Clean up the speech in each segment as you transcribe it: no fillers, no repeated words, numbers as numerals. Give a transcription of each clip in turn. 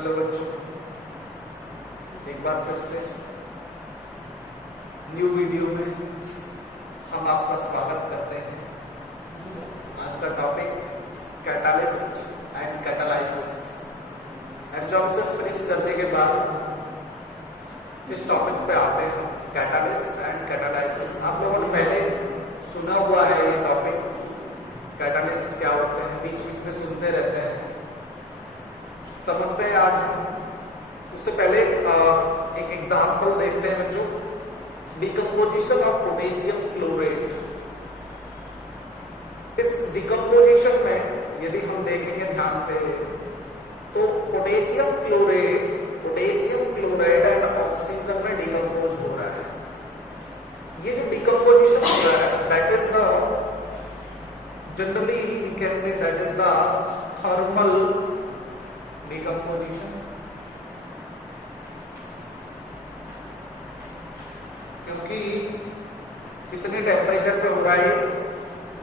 Hello बच्चों, एक बार फिर से न्यू वीडियो में हम आपका स्वागत करते हैं। आज का topic catalyst and catalysis. Example finish करने के बाद इस टॉपिक पे आते हैं, कैटालिस्ट एंड कैटालाइसिस। आप लोगों ने पहले सुना हुआ है ये टॉपिक, कैटालिस्ट क्या होते हैं, बीच बीच में सुनते रहते हैं, समझते हैं आज। उससे पहले एक एग्जाम्पल देखते हैं जो डिकम्पोजिशन ऑफ पोटेशियम क्लोरेट। इस डिकम्पोजिशन में यदि हम देखेंगे ध्यान से तो पोटेशियम क्लोराइड एंड ऑक्सीजन में डिकम्पोज हो रहा है। ये जो डिकम्पोजिशन हो रहा है that is the generally we can say that is the thermal decomposition. क्योंकि कितने टेम्परेचर पे हो रहा है,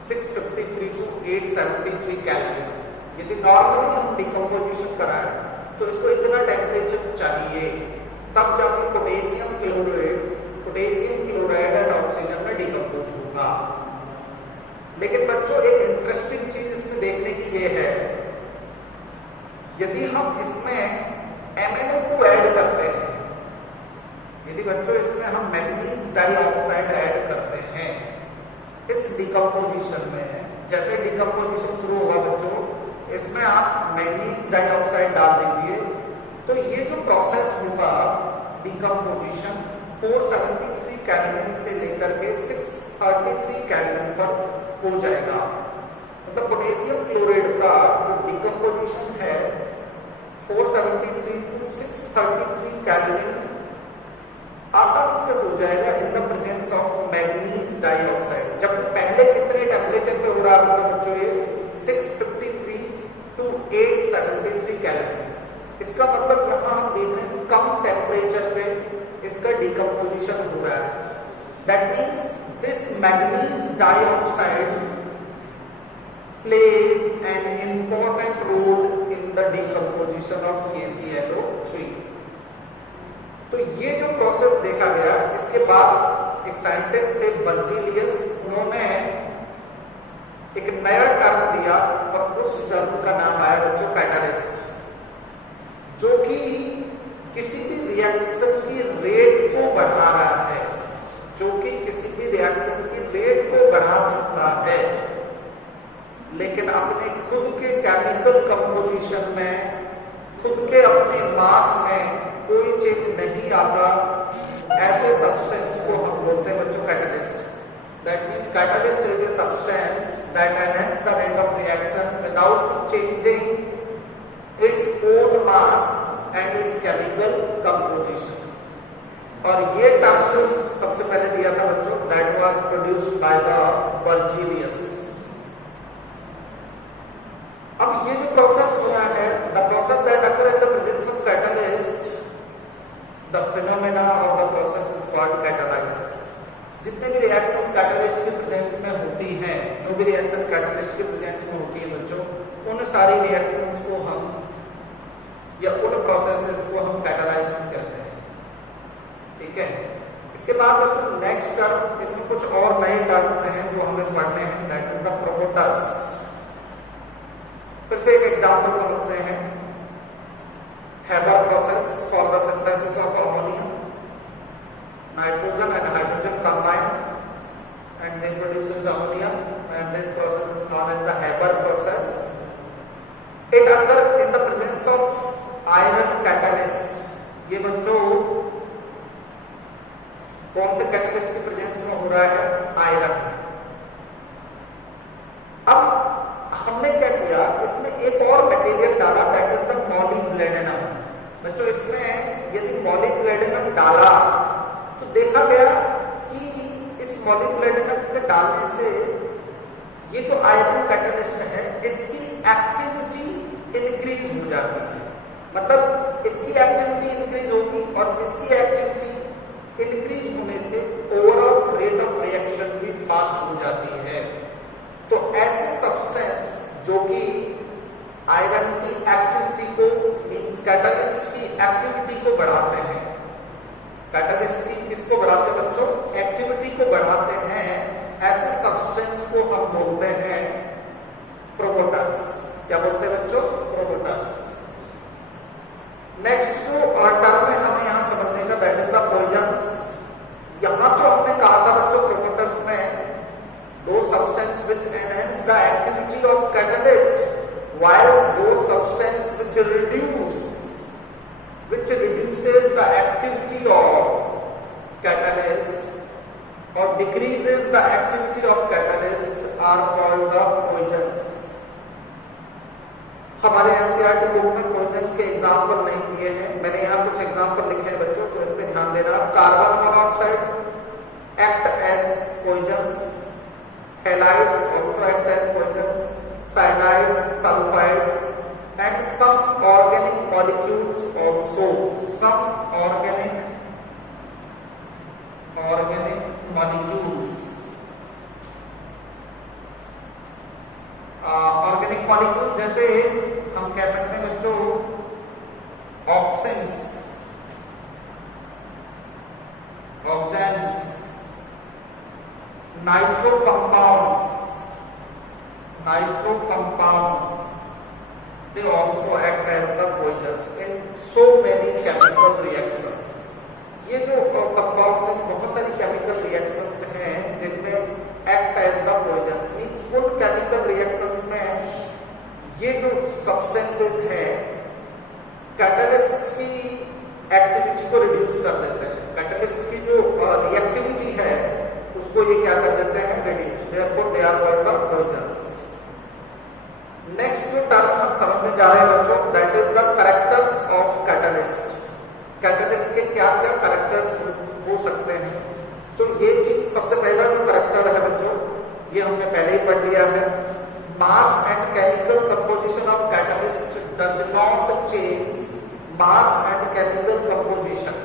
653 to 873 कैलोरी। यदि नॉर्मली हम डिकम्पोजिशन कराएं तो इसको इतना टेम्परेचर चाहिए, तब जाके पोटेशियम क्लोराइड एंड ऑक्सीजन में डिकम्पोज होगा। लेकिन बच्चों एक इंटरेस्टिंग चीज इसमें देखने की ये है, यदि हम इसमें MnO2 ऐड करते हैं, यदि बच्चों इसमें हम मैग्नीज डाइऑक्साइड ऐड करते हैं इस डिकम्पोजिशन में, जैसे डिकम्पोजिशन शुरू होगा बच्चों, इसमें आप मैग्नीज डाइऑक्साइड डाल दीजिए तो ये जो प्रोसेस होगा डिकम्पोजिशन 473 कैलोरी से लेकर के 633 कैलोरी पर हो जाएगा। मतलब पोटेशियम क्लोराइड का जो डिकम्पोजिशन है 473 to 633 कैलोरी आसानी से हो जाएगा इन the presence of manganese dioxide. जब पहले कितने टेम्परेचर पे हो रहा था बच्चों, ये 653 to 873 कैलोरी। इसका मतलब यहां हम देख रहे हैं कम टेम्परेचर पे इसका डिकम्पोजिशन हो रहा है। That means this manganese dioxide plays an important role in the decomposition of KClO3। तो ये जो प्रोसेस देखा गया, इसके बाद एक साइंटिस्ट थे बर्जीलियस, उन्होंने एक नया टर्म दिया और उस टर्म का नाम आया बच्चों कैटालिस्ट, जो कि किसी भी रिएक्शन की रेट को बढ़ा रहा है, जो कि किसी भी रिएक्शन की रेट को बढ़ा सकता है, लेकिन अपने खुद के केमिकल कंपोजिशन में, खुद के अपने मास में कोई चेंज नहीं आता। ऐसे सब्सटेंस को हम बोलते हैं बच्चों catalyst. That means catalyst is a substance that enhance the rate of reaction without changing its own mass and it's chemical composition. और ये टर्म सबसे पहले दिया था बच्चों, that was produced by the Berzelius. अब ये जो प्रोसेस हो रहा है, the process that occur in the presence of catalyst, the phenomena of the process is called catalysis. जितने भी रिएक्शन कैटालिस्ट के प्रेजेंस में होती हैं, जो भी रिएक्शन कैटालिस्ट के प्रेजेंस में होती है बच्चों, उन सारी रिएक्शंस को हम या उन प्रोसेसेस को हम कैटालाइसिस कहते हैं। ठीक है, इसके बाद बच्चों नेक्स्ट टर्म, इसमें कुछ और नए टर्म्स हैं जो हमें पढ़ने हैं, दैट इज द प्रोमोटर्स। फिर से एक एग्जाम्पल समझते हैं, Haber process for the synthesis of ammonia, nitrogen and hydrogen combined and they produces ammonia and this process is known as the Haber process. It occur in the presence of iron catalyst. ये बच्चों कौन से catalyst के presence में हो रहा है? Iron. अब हमने क्या किया, इसमें एक और मटेरियल डाला, दैट इज द मॉलिब्डेनम। बच्चों इसमें यदि मॉलिब्डेनम डाला तो देखा गया कि इस मॉलिब्डेनम के डालने से ये जो आयरन कैटालिस्ट है इसकी एक्टिविटी इंक्रीज हो जाती है। मतलब इसकी एक्टिविटी इंक्रीज होगी और इसकी एक्टिविटी इंक्रीज होने से ओवरऑल रेट ऑफ रिएक्शन भी फास्ट हो जाती है। तो ऐसे सब्सटेंस जो कि आयरन की एक्टिविटी को मींस कैटालिस्ट एक्टिविटी को बढ़ाते हैं। कैटलिस्ट की किसको बढ़ाते हैं बच्चों? एक्टिविटी को बढ़ाते हैं। ऐसे सब्सटेंस को हम बोलते हैं प्रोमोटर्स। क्या बोलते हैं बच्चों? प्रोमोटर्स। नेक्स्ट जो टर्म है हमें यहां समझने का, दैट इज द पॉइजन्स। यहां तो हमने कहा था बच्चों प्रोमोटर्स में दो substance which enhance the activity of catalyst, while those substance which reduces the activity of catalyst or decreases the activity of catalyst are called the poisons। हमारे NCERT book में पॉइजन्स के एग्जाम्पल नहीं दिए हैं, मैंने यहाँ कुछ एग्जाम्पल लिखे हैं बच्चों, तो इन पे ध्यान देना। Carbon monoxide act as poisons, halides also act as poisons, cyanides, sulfides and some organic molecules also, some organic molecules, organic molecule जैसे हम कह सकते हैं बच्चों ऑक्सेंस, nitro compounds, they also act as the poisons in so many chemical reactions। ये जो compounds हैं बहुत सारी केमिकल रिएक्शंस हैं जिनमें act as the poisons. Means उन केमिकल रिएक्शंस में ये जो सब्सटेंसेस हैं कैटलिस्ट की एक्टिविटी को रिड्यूस कर देते हैं। कैटलिस्ट की जो रिएक्टिविटी है उसको ये क्या कर देते हैं? Reduce. Therefore they are called the poisons. Next जो टर्म हम समझने जा रहे हैं बच्चों, that is the characters of catalyst. Catalyst के क्या क्या कैरेक्टर्स हो सकते हैं? तो ये चीज सबसे पहला जो कैरेक्टर है बच्चों, ये हमने पहले ही पढ़ लिया है। Mass and chemical composition of catalyst does not change. Mass and chemical composition,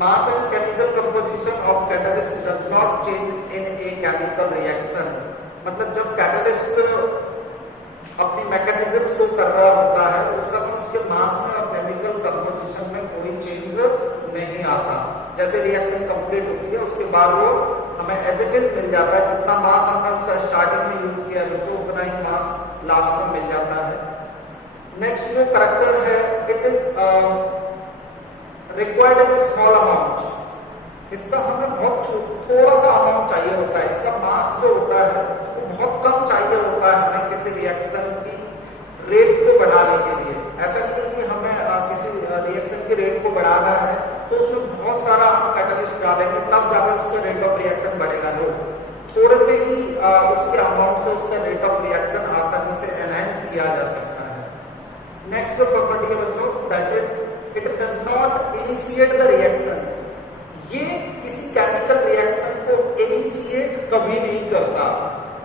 mass and chemical composition of catalyst does not change in a chemical reaction. मतलब जब कैटलिस्ट अपनी मैकेनिज्म शो कर रहा होता है उस समय उसके मास में और केमिकल कंपोजिशन में कोई चेंज नहीं आता। जैसे रिएक्शन कंप्लीट होती है उसके बाद वो हमें एज इट इज मिल जाता है। जितना मास हमने उसका स्टार्टिंग में यूज किया बच्चों उतना ही मास लास्ट में मिल जाता है। नेक्स्ट जो कैरेक्टर है, it is required in small amount. इसका हमें बहुत थोड़ा सा अमाउंट चाहिए होता है। इसका मास जो होता है वो बहुत कम चाहिए होता है हमें किसी रिएक्शन की रेट को बढ़ाने के लिए। ऐसा नहीं कि हमें किसी रिएक्शन की रेट को बढ़ाना है तो उसमें बहुत सारा कैटलिस्ट डालेंगे तब जाकर उसका रेट ऑफ रिएक्शन बढ़ेगा। लो, थोड़े से ही उसके अमाउंट से उसका रेट ऑफ रिएक्शन आसानी से एनहांस किया जा सकता है। नेक्स्ट जो प्रॉपर्टी है बच्चों, that is it does not initiate the reaction. ये किसी केमिकल रिएक्शन को इनिशिएट कभी नहीं करता।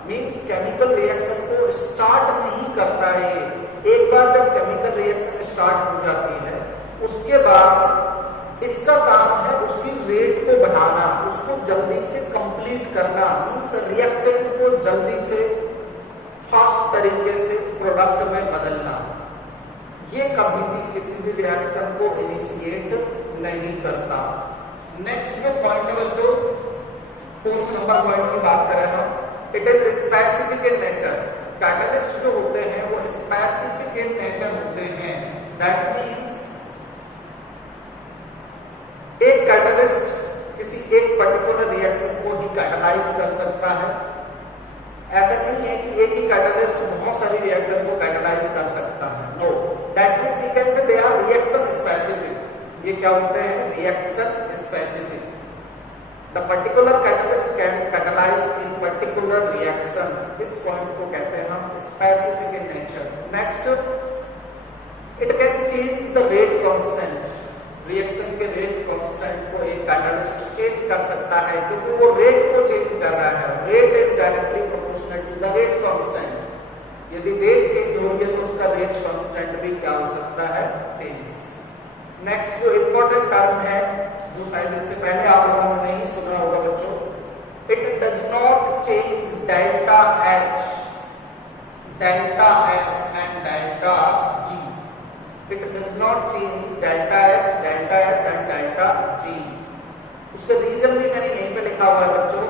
मींस केमिकल रिएक्शन को स्टार्ट नहीं करता है। एक बार जब केमिकल रिएक्शन स्टार्ट हो जाती है उसके बाद इसका काम है उसकी रेट को बढ़ाना, उसको जल्दी से कंप्लीट करना। मींस रिएक्टेंट को जल्दी से फास्ट तरीके से प्रोडक्ट में बदलना। ये कभी भी किसी भी रिएक्शन को इनिशिएट नहीं करता। नेक्स्ट जो पॉइंट है बच्चों, 4th नंबर पॉइंट की बात करें हम, it is specific in nature. Catalyst जो होते हैं वो स्पेसिफिक इन नेचर होते हैं। दैट मींस एक कैटलिस्ट किसी एक पर्टिकुलर रिएक्शन को ही कैटलाइज कर सकता है। ऐसा नहीं है कि एक ही कैटलिस्ट बहुत सारी रिएक्शन को कैटलाइज कर सकता है। No, that means we can say they are reaction specific. ये क्या होते हैं? Reaction specific. The particular catalyst can catalyse in particular reaction. इस पॉइंट को कहते हैं हम specific in nature. Next, it can change the rate constant. Reaction के रेट कांस्टेंट को एक कैटलिस्ट चेंज कर सकता है क्योंकि वो रेट को चेंज कर रहा है। Rate is directly proportional to the rate constant. यदि रेट चेंज हो गया तो उसका रेट कांस्टेंट भी क्या हो सकता है? चेंज। नेक्स्ट जो इंपॉर्टेंट टर्म है जो शायद इससे पहले आप लोगों ने नहीं सुना होगा बच्चों, it does not change delta H, delta S and delta G. it does not change delta H, delta S and delta G. उसका रीजन भी मैंने यहीं पे लिखा हुआ है बच्चों,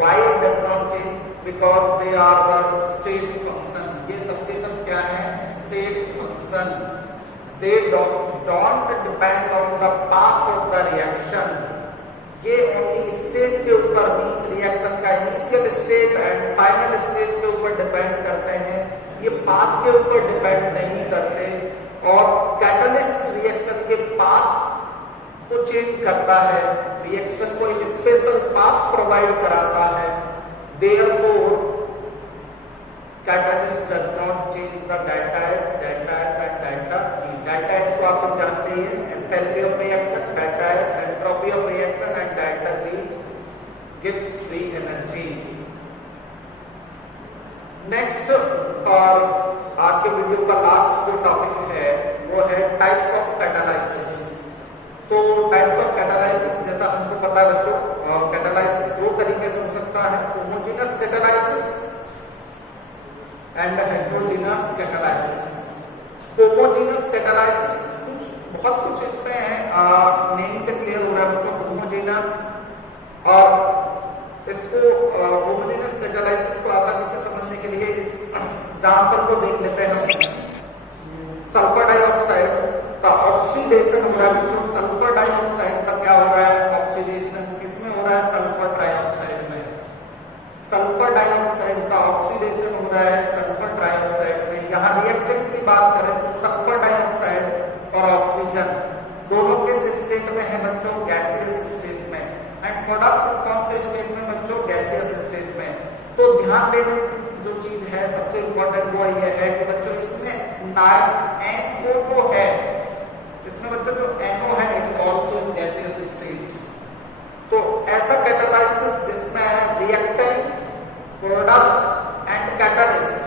why it does not change, because they are the state function. ये सबके सब क्या है? State function. They don't depend on the path of the reaction. ये उनकी स्टेट के ऊपर मींस रिएक्शन का initial state and final state के ऊपर डिपेंड करते हैं, ये पाथ के ऊपर डिपेंड नहीं करते। और कैटलिस्ट रिएक्शन के पाथ को चेंज करता है, रिएक्शन को एक स्पेशल पाथ प्रोवाइड कराता है। Therefore catalyst does not change the delta H, delta S and delta G। Delta H को आप लोग जानते हैं, enthalpy of reaction, delta S entropy of reaction and delta G gives free energy. Next और आज के वीडियो का last जो टॉपिक है वो है टाइप्स ऑफ कैटालाइसिस। तो टाइप्स ऑफ कैटालाइसिस जैसा हमको पता है बच्चों, कैटालाइसिस दो तरीके से हो सकता है, homogeneous catalysis and heterogeneous catalysis. Homogeneous catalysis बहुत कुछ इसमें है, नेम से क्लियर हो रहा है बच्चों, होमोजेनस। और इसको होमोजेनस कैटालाइसिस को आसानी से समझने के लिए इस एग्जांपल को देख लेते हैं। सल्फर डाइऑक्साइड का ऑक्सीडेशन हो रहा है बच्चों, सल्फर डाइऑक्साइड का क्या हो रहा है? ऑक्सीडेशन किसमें हो रहा है? सल्फर ट्राइऑक्साइड में। सल्फर डाइऑक्साइड का ऑक्सीडेशन हो रहा है सल्फर ट्राइऑक्साइड में। यहाँ रिएक्टेंट की बात करें तो सल्फर डाइऑक्साइड और ऑक्सीजन दोनों किस स्टेट में है बच्चों? गैसियस स्टेट में। एंड प्रोडक्ट कौन से स्टेट में बच्चों? गैसियस स्टेट में। तो ध्यान देने जो चीज है सबसे इंपॉर्टेंट वो ये है कि बच्चों इसमें NO जो है, इसमें बच्चों जो NO है it also in gaseous state. तो ऐसा कैटालाइसिस जिसमें रिएक्टेंट, प्रोडक्ट एंड कैटालिस्ट,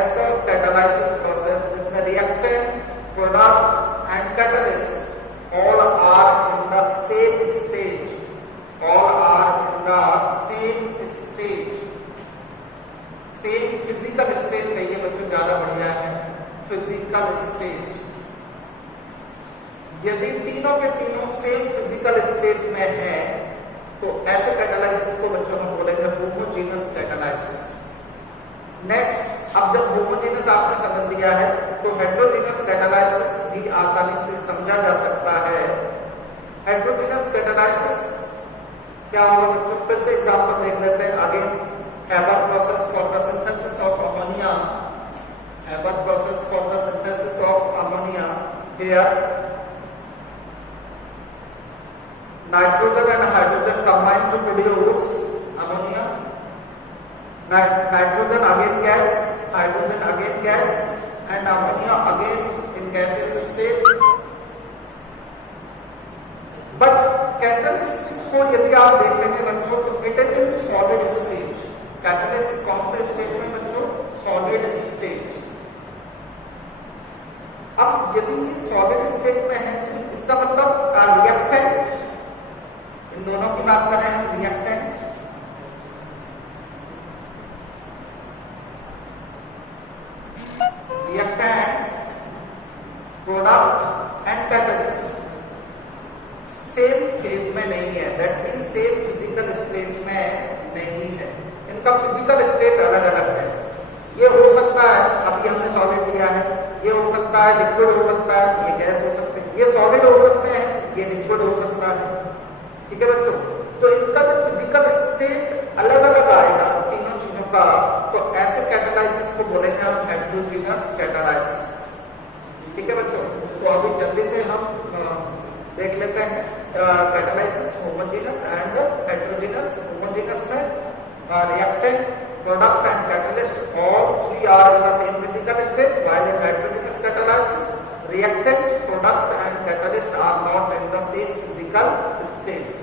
ऐसा कैटालाइसिस प्रोसेस जिसमें reactant, product and catalyst all are in the same stage, all are in the same state, same physical state कहिए बच्चों ज्यादा बढ़िया है, physical state। यदि तीनों के तीनों सेम फिजिकल स्टेट में है तो ऐसे कैटालाइसिस को बच्चों हम बोलेंगे होमोजेनस कैटालाइसिस। नेक्स्ट, अब जब होमोजेनस आपने समझ लिया है तो हेटेरोजेनस कैटालाइसिस भी आसानी से समझा जा सकता है। हेटेरोजेनस कैटालाइसिस क्या होगा बच्चों? फिर से एग्जांपल देख लेते हैं आगे। Haber process for the synthesis of ammonia, Haber process for the synthesis of ammonia. Here nitrogen and hydrogen combine to produce ammonia. Nitrogen again gas, hydrogen again gas and ammonia again in gaseous state. But catalyst को यदि आप देखेंगे बच्चों तो it is in solid state. Catalyst कौन से state में बच्चों? Solid state. अब यदि सॉलिड स्टेट में है तो इसका मतलब रिएक्टेंट, इन दोनों की बात करें, reactant reactants, product and catalyst same phase में नहीं है, that mean same physical state में नहीं है, इनका फिजिकल स्टेट अलग अलग है। ये हो सकता है, अभी हमने सॉलिड लिया है, ये हो सकता है लिक्विड हो सकता है, ये गैस हो सकते हैं, ये सॉलिड हो सकते हैं, ये लिक्विड हो सकता है। ठीक है बच्चों, तो इनका जो फिजिकल स्टेट अलग अलग आएगा तीनों चीजों का, तो ऐसे कैटालाइसिस को बोलेंगे हम हेटेरोजेनस कैटालाइसिस। ठीक है बच्चों, तो अभी जल्दी से हम देख लेते हैं catalysis homogeneous and heterogeneous. Homogeneous में reactant, product and catalyst all three are in the same physical state, while in heterogeneous catalysis reactant, product and catalyst are not in the same physical state.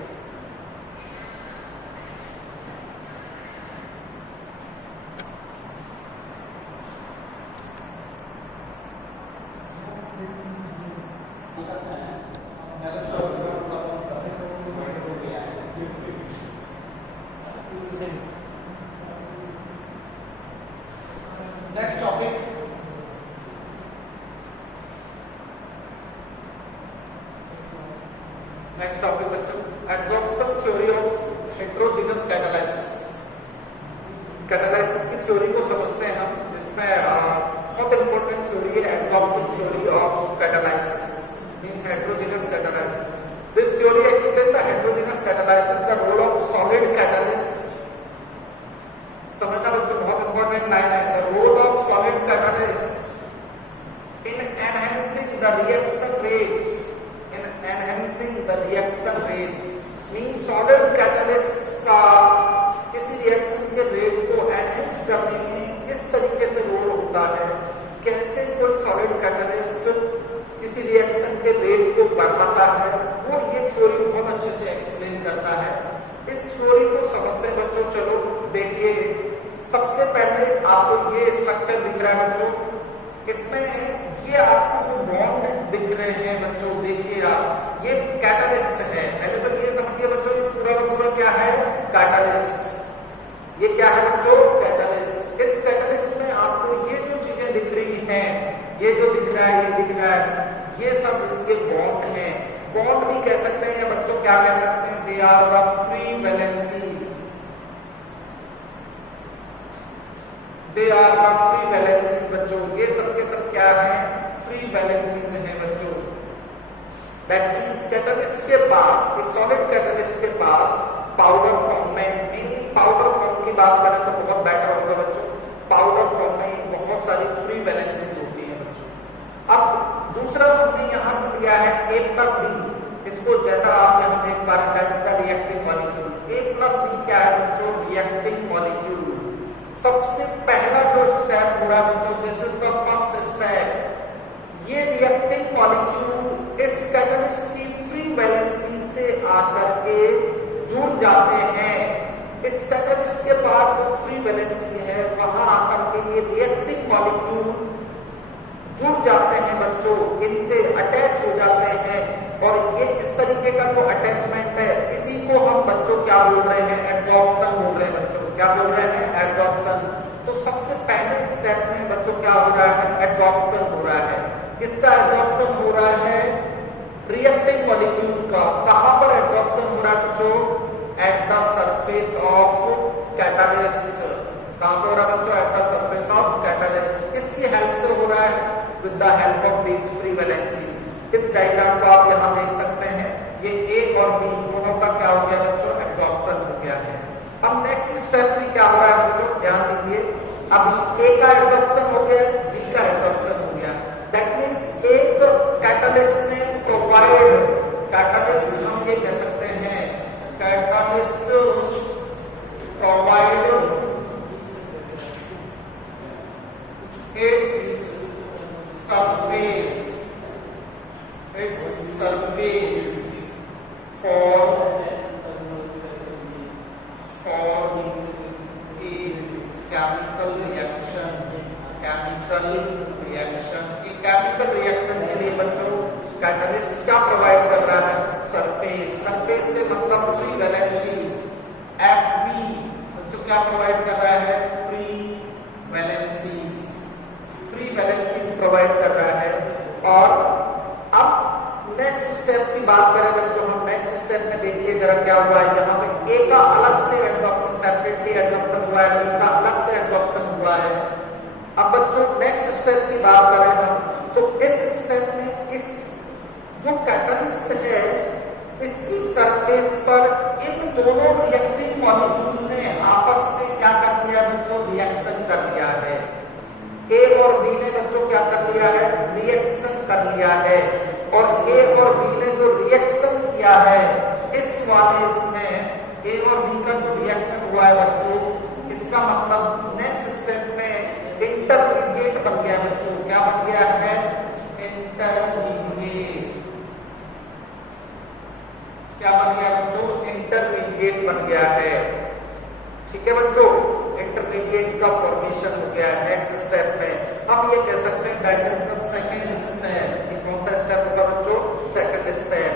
Heterogeneous catalysis. Catalysis की theory को समझते हैं हम, जिसमें बहुत important theory है absorption theory of catalysis, means heterogeneous catalysis. This theory explains the heterogeneous catalysis, the role of solid catalyst. समझना बच्चों, बहुत इंपॉर्टेंट लाइन है, the role of solid catalyst in enhancing the reaction rate, in enhancing the reaction rate. Means solid catalyst का किसी reaction के rate को enhance करने में किस तरीके से रोल होता है, कैसे कोई सॉलिड कैटलिस्ट किसी रिएक्शन के रेट को बढ़ाता है, वो ये थ्योरी बहुत अच्छे से एक्सप्लेन करता है। इस थ्योरी को समझते हैं बच्चों। चलो देखिए, सबसे पहले आपको ये स्ट्रक्चर दिख रहा है बच्चों, इसमें ये आपको जो बॉन्ड दिख रहे हैं बच्चों, देखिए आप, ये कैटालिस्ट है। पहले तो ये समझिए बच्चों, ये पूरा का पूरा क्या है, कैटालिस्ट। ये क्या है बच्चों, कैटालिस्ट। इस कैटालिस्ट में आपको ये जो चीजें दिख रही हैं, ये जो दिख रहा है, ये दिख रहा है, ये सब इसके बॉन्ड हैं। बॉन्ड भी कह सकते हैं या बच्चों क्या कह सकते हैं, they are the free valencies, they are the free valencies बच्चों। ये सब के सब क्या है, फ्री वैलेंसीज हैं बच्चों। दैट मींस कैटालिस्ट के पास, एक सॉलिड कैटालिस्ट के पास पाउडर फॉर्म में, पाउडर फॉर्म की बात करें तो बहुत बेटर होगा बच्चों, पाउडर फॉर्म में बहुत सारी फ्री वैलेंसीज होती है बच्चों। अब दूसरा हमने यहाँ दिया है A+B, इसको जैसा आप यहाँ देख पा रहे हैं, रिएक्टिव मॉलिक्यूल। A+B क्या है बच्चों, रिएक्टिव मॉलिक्यूल। सबसे पहला जो स्टेप हो रहा है बच्चों, this is the first step. ये रिएक्टिव मॉलिक्यूल इस कैटालिस्ट की फ्री वैलेंसी से आकर के जुड़ जाते हैं। इस कैटालिस्ट के बाद जो फ्री वैलेंसी है वहां आकर के ये रिएक्टिव मॉलिक्यूल जुड़ जाते हैं बच्चों, इनसे अटैच हो जाते हैं। और ये इस तरीके का जो अटैचमेंट है, इसी को हम बच्चों क्या बोल रहे हैं, एब्जॉर्प्शन बोल रहे हैं बच्चों। क्या बोल रहे हैं, एब्जॉर्प्शन। तो सबसे पहले स्टेप में बच्चों क्या हो रहा है, एब्जॉर्प्शन हो रहा है। किसका एब्जॉर्प्शन हो रहा है, रिएक्टिव मॉलिक्यूल का। कहां पर एब्जॉर्प्शन हो रहा है बच्चों, at the surface of catalyst. कहां पर हो रहा है बच्चों, at the surface of catalyst. किसकी हेल्प से हो रहा है, with the help of these free valencies. इस डायग्राम को आप यहां देख सकते हैं, ये A और B दोनों का क्या हो गया बच्चों, एब्जॉर्प्शन हो गया है। अब नेक्स्ट स्टेप में क्या हो रहा है बच्चों, ध्यान दीजिए। अभी A का एब्जॉर्प्शन हो गया, B का एब्जॉर्प्शन हो गया। दैट मींस एक कैटालिस्ट ने प्रोवाइड, कैटालिस्ट हम ये कह सकते हैं, catalyst provide it's surface for a chemical reaction, chemical reaction के लिए बच्चों कैटालिस्ट क्या प्रोवाइड कर रहा है, सरफेस। सरफेस से मतलब फ्री वैलेंसीज, FV बच्चों क्या प्रोवाइड कर रहा है, free valencies, free valencies provide कर रहा है। और अब नेक्स्ट स्टेप की बात करें बच्चों, हम नेक्स्ट स्टेप में देखिए जरा क्या हुआ है। यहाँ पे A का अलग से एब्जॉर्प्शन, सेपरेटली एब्जॉर्प्शन हुआ है, B का अलग से एब्जॉर्प्शन हुआ है। अब बच्चों नेक्स्ट स्टेप की बात करें हम, तो इस स्टेप में इस जो कैटालिस्ट है, इसकी सरफेस पर इन दोनों रिएक्टिव मॉलिक्यूल ने आपस में क्या कर दिया बच्चों, रिएक्शन कर दिया है। A और B ने बच्चों क्या कर लिया है, रिएक्शन कर लिया है। और A और B ने जो रिएक्शन किया है, इस वाले इसमें A और B का जो रिएक्शन हुआ है बच्चों, इसका मतलब नेक्स्ट स्टेप में इंटरमीडिएट बन गया बच्चों। क्या बन गया है, इंटरमीडिएट। क्या बन गया बच्चों, इंटरमीडिएट बन गया है। ठीक है बच्चों, इंटरमीडिएट का फॉर्मेशन हो गया है नेक्स्ट स्टेप में। अब ये कह सकते हैं that is the second step. ये कौन सा स्टेप होगा बच्चों, सेकंड स्टेप।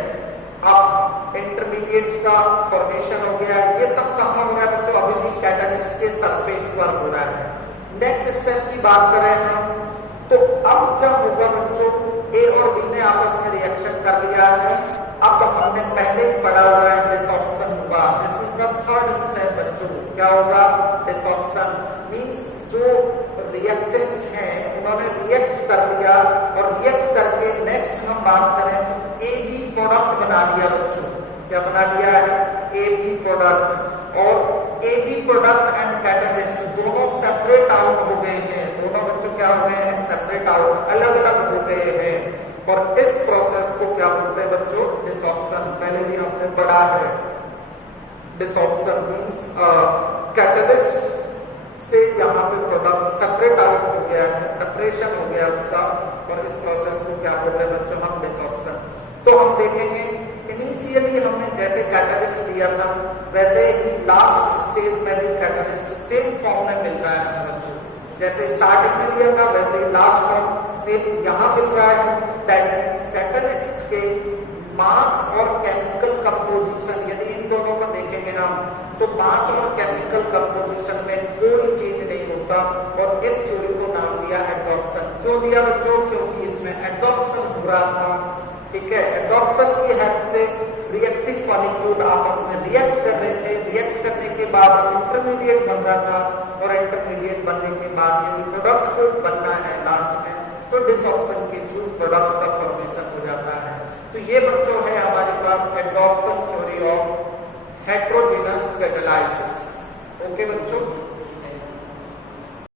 अब इंटरमीडिएट का फॉर्मेशन हो गया है। ये सब कहां हो रहा है बच्चों, अभी भी कैटालिस्ट के सरफेस पर हो रहा है। नेक्स्ट स्टेप की बात करें हम, तो अब क्या होगा बच्चों, A और B ने आपस में रिएक्शन कर लिया है। अब हमने पहले पढ़ा हुआ है, डिसॉर्प्शन हुआ। This is the third step बच्चों क्या होगा, डिसॉर्प्शन। मींस जो रिएक्टेंट है उन्होंने रिएक्ट कर दिया और रिएक्ट करके नेक्स्ट हम बात करें ए बी प्रोडक्ट बना दिया बच्चों। क्या बना दिया है, ए बी प्रोडक्ट। और A B product and catalyst दोनों सेपरेट आउट हो गए हैं, दोनों बच्चों क्या हो गए हैं, सेपरेट आउट, अलग अलग हो गए हैं। और इस प्रोसेस को क्या बोलते हैं बच्चों, डिसॉर्प्शन। पहले भी हमने पढ़ा है। डिसॉर्प्शन मींस कैटलिस्ट से यहाँ पे प्रोडक्ट सेपरेट आउट हो गया है, सेपरेशन हो गया उसका, और इस प्रोसेस को क्या बोलते हैं बच्चों हम, डिसॉर्प्शन। तो हम देखेंगे इनिशियली हमने जैसे कैटलिस्ट लिया था वैसे ही लास्ट स्टेज में भी कैटलिस्ट सेम फॉर्म में मिल रहा है बच्चों। जैसे स्टार्टिंग में लिया था वैसे ही लास्ट फॉर्म सेम यहाँ मिल रहा है। कैटलिस्ट के मास और केमिकल कंपोजिशन, यदि इन दोनों को देखेंगे हम तो मास और केमिकल कंपोजिशन में कोई चेंज नहीं होता, और इस थ्योरी को नाम दिया एडसॉर्प्शन। क्यों दिया बच्चों, क्योंकि इसमें एडसॉर्प्शन हो रहा था। ठीक है, एडसॉर्प्शन की हेल्प से रिएक्टिव मॉलिक्यूल आपस में रिएक्ट कर रहे थे, रिएक्ट करने के बाद इंटरमीडिएट बन रहा था, और इंटरमीडिएट बनने के बाद यदि प्रोडक्ट को बनना है लास्ट में तो डिसऑर्प्शन के थ्रू प्रोडक्ट का फॉर्मेशन हो जाता है। तो ये बच्चों है हमारे पास adsorption theory of heterogeneous catalysis. Okay बच्चों।